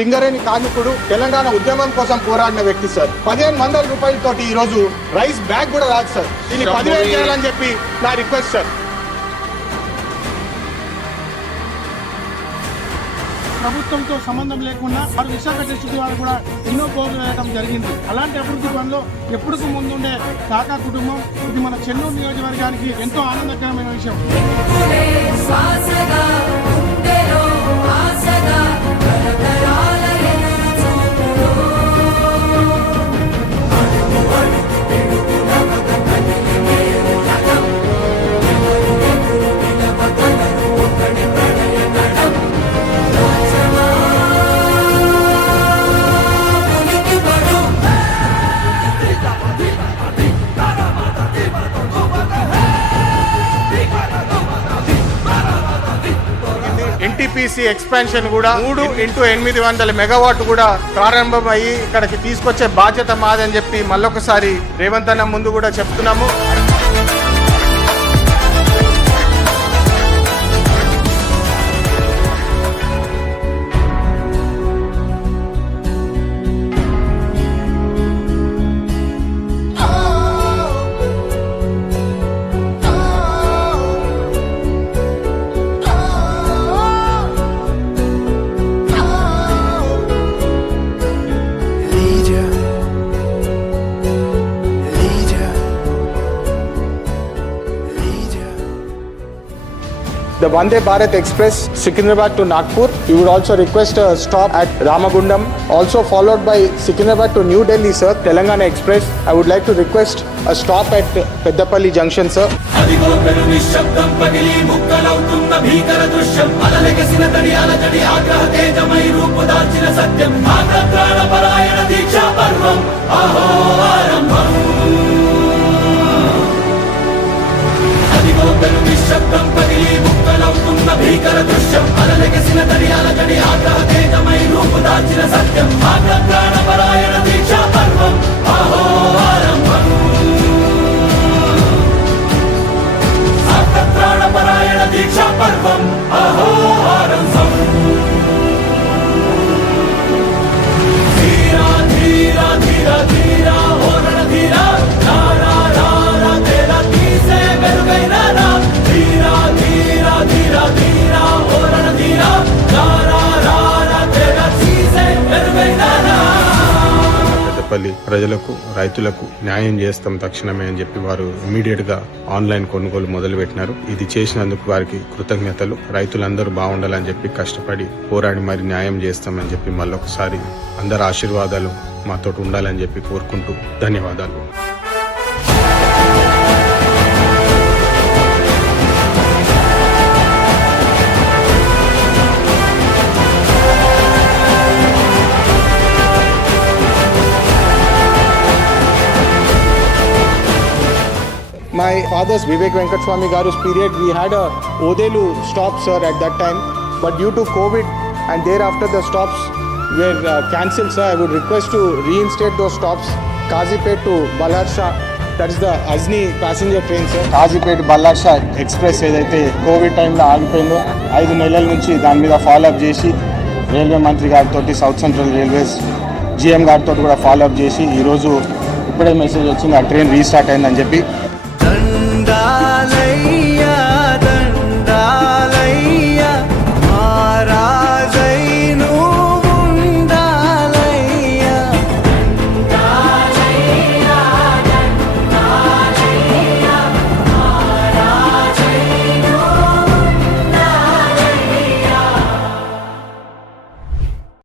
సింగరేణి కార్మికుడు తెలంగాణ ఉద్యమం కోసం పోరాడిన వ్యక్తి సార్ పదిహేను వందల రూపాయలతోటి ఈ రోజు రైస్ బ్యాగ్ కూడా రాదు సార్ దీన్ని పదివేలు చేయాలని చెప్పి నా రిక్వెస్ట్ సార్ ప్రభుత్వంతో సంబంధం లేకుండా వారు విశాఖ డిస్ట్రిక్ట్ వారు కూడా ఎన్నో బోర్లు వేయడం జరిగింది. అలాంటి అభివృద్ధి పనిలో ఎప్పుడుకు ముందుండే కాకా కుటుంబం ఇది మన చెన్నూరు నియోజకవర్గానికి ఎంతో ఆనందకరమైన విషయం. ఐపీసీ ఎక్స్పాన్షన్ కూడా మూడు ఇంటూ ఎనిమిది వందల మెగావాట్ కూడా ప్రారంభం అయ్యి ఇక్కడికి తీసుకొచ్చే బాధ్యత మాదని చెప్పి మళ్ళొకసారి రేవంత్ అన్న ముందు కూడా చెప్తున్నాము. The Vande Bharat Express Secunderabad to Nagpur. you would also request a stop at Ramagundam. Also followed by Secunderabad to New Delhi, sir. Telangana Express. I would like to request a stop at Peddapalli Junction, sir. భీకర దృశ్యం అలలెగసిన తడి అలజడి ఆగ్రహ తేజమై రూపు దాల్చిన సత్యం ఆగ్రత్రాణ అలలెగసిన తడి ఆగ్రహ తేజమై రూపు దాచిన సత్యం. ఆగ్రత్రాణ పరాయణ దీక్షా పర్వం. అహో ఆరంభం. ఆగ్ర ప్రాణపరాయణ దీక్షా పర్వం. అహోహారంభం ఆరంభం. పెద్దపల్లి ప్రజలకు రైతులకు న్యాయం చేస్తాం తక్షణమే అని చెప్పి వారు ఇమీడియట్గా ఆన్లైన్ కొనుగోలు మొదలు పెట్టినారు ఇది చేసినందుకు వారికి కృతజ్ఞతలు. రైతులందరూ బాగుండాలని చెప్పి కష్టపడి పోరాడి మరి న్యాయం చేస్తామని చెప్పి మళ్ళొకసారి అందరి ఆశీర్వాదాలు మాతో ఉండాలని చెప్పి కోరుకుంటూ ధన్యవాదాలు. My fathers Vivek Venkataswamy garu period we had a Odela stop sir at that time but due to COVID and thereafter the stops were cancel sir I would request to reinstate those stops Kazipet to Balharshah that is the Ajni passenger train sir Kazipet Balharshah express ఏదైతే Covid టైంలో ఆగిపోయిందో ఐదు నెలల నుంచి దాని మీద follow up చేసి railway మంత్రి గారితో సౌత్ సెంట్రల్ రైల్వేస్ జీఎం గారితో కూడా ఫాలోఅప్ చేసి ఈరోజు ఇప్పుడే మెసేజ్ వచ్చింది ఆ ట్రైన్ రీస్టార్ట్ అయిందని చెప్పి